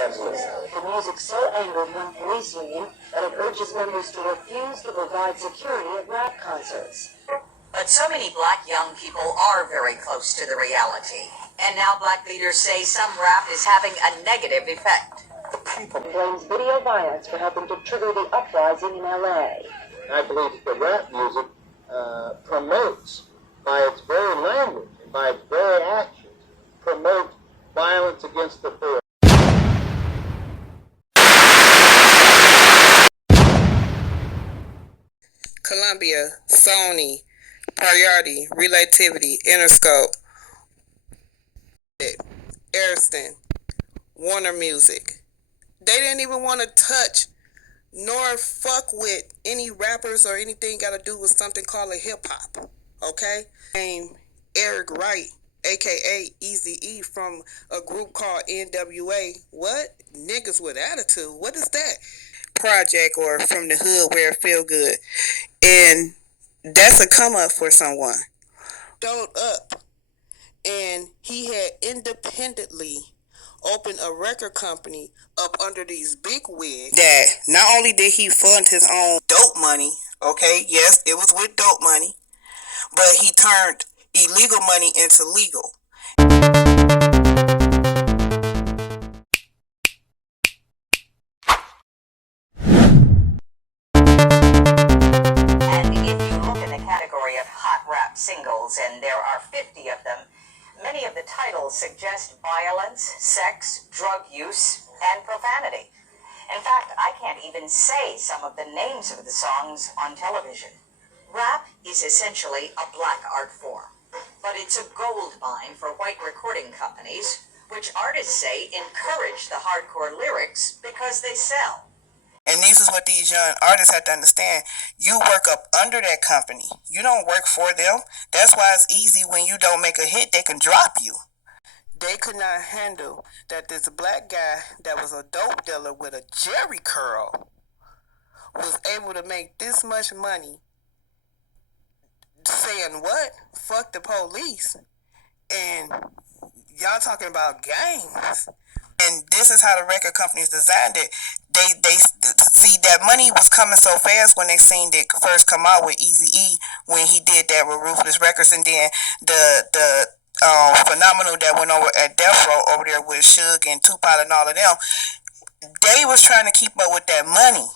dances. The music so angered one police union that it urges members to refuse to provide security at rap concerts. But so many black young people are very close to the reality. And now black leaders say some rap is having a negative effect. People blames video violence for helping to trigger the uprising in L.A. I believe that the rap music promotes, by its very language and by its very actions, promotes violence against the poor. Columbia, Sony, Priority, Relativity, Interscope, Ariston, Warner Music. They didn't even want to touch nor fuck with any rappers or anything got to do with something called a hip-hop, okay? Named Eric Wright, a.k.a. Eazy-E, from a group called NWA. What? Niggas with Attitude. What is that? Project or From the Hood Where It Feel Good. And that's a come up for someone. Showed up, and he had independently opened a record company up under these big wigs. That not only did he fund his own dope money, okay, yes, it was with dope money, but he turned illegal money into legal. And if you look in the category of hot rap singles, and there are 50 of them, many of the titles suggest violence, sex, drug use, and profanity. In fact, I can't even say some of the names of the songs on television. Rap is essentially a black art form, but it's a gold mine for white recording companies, which artists say encourage the hardcore lyrics because they sell. And this is what these young artists have to understand. You work up under that company. You don't work for them. That's why it's easy when you don't make a hit, they can drop you. They could not handle that this black guy that was a dope dealer with a jerry curl was able to make this much money saying what? Fuck the police. And y'all talking about gangs. And this is how the record companies designed it. They see that money was coming so fast when they seen it first come out with Eazy-E when he did that with Ruthless Records, and then the phenomenal that went over at Death Row over there with Suge and Tupac and all of them. They was trying to keep up with that money.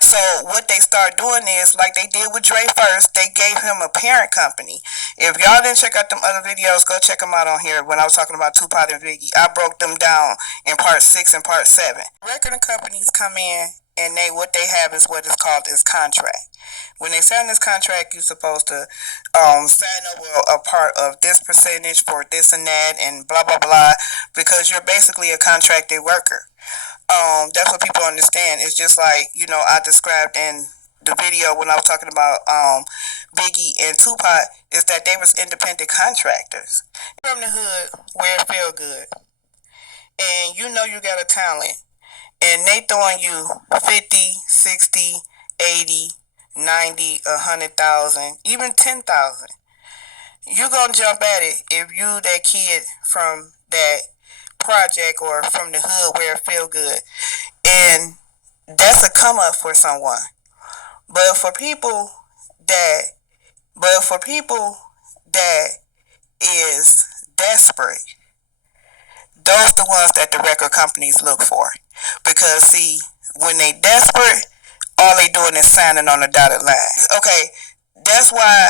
So what they start doing is, like they did with Dre first, they gave him a parent company. If y'all didn't check out them other videos, go check them out on here when I was talking about Tupac and Biggie. I broke them down in part 6 and part 7. Record companies come in and what they have is what is called this contract. When they sign this contract, you're supposed to sign over a part of this percentage for this and that and blah, blah, blah, because you're basically a contracted worker. That's what people understand. It's just like, I described in the video when I was talking about Biggie and Tupac, is that they was independent contractors. From the hood where it feel good. And you got a talent. And they throwing you 50, 60, 80, 90, 100,000, even 10,000. You're going to jump at it if you that kid from that project or from the hood where it feel good. And that's a come up for someone. But for people that is desperate, those the ones that the record companies look for. Because see, when they desperate, all they doing is signing on the dotted line. Okay, that's why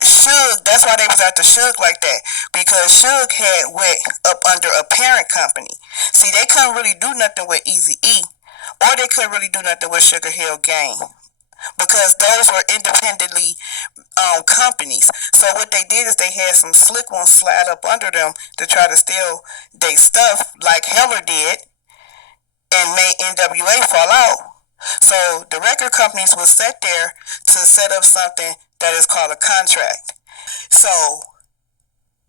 they was after Suge like that, because Suge had went up under a parent company. See, they couldn't really do nothing with Eazy-E, or they couldn't really do nothing with Sugar Hill Gang, because those were independently companies. So what they did is they had some slick ones slide up under them to try to steal their stuff, like Heller did, and made NWA fall out. So the record companies was set there to set up something that is called a contract. So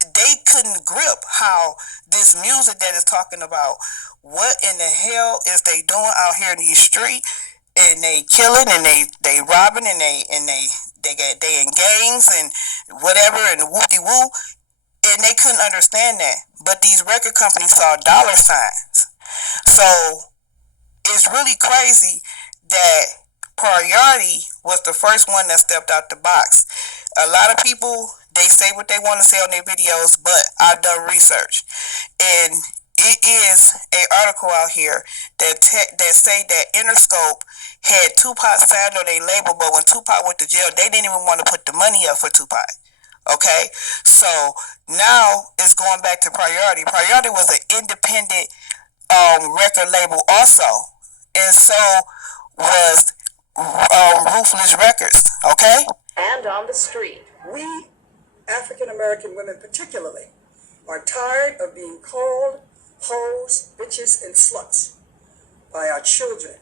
they couldn't grip how this music that is talking about what in the hell is they doing out here in these streets, and they killing and they robbing and they in gangs and whatever and whoopty woo, and they couldn't understand that. But these record companies saw dollar signs. So it's really crazy that Priority was the first one that stepped out the box. A lot of people, they say what they want to say on their videos, but I've done research, and it is an article out here that say that Interscope had Tupac signed on their label, but when Tupac went to jail, they didn't even want to put the money up for Tupac. Okay, so now it's going back to Priority. Priority was an independent record label also, and so was Ruthless Records. Okay. And on the street, we African American women particularly are tired of being called hoes, bitches, and sluts by our children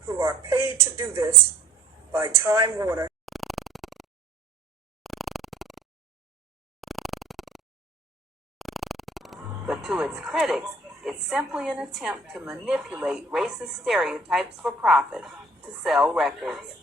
who are paid to do this by Time Warner. But to its critics, it's simply an attempt to manipulate racist stereotypes for profit to sell records.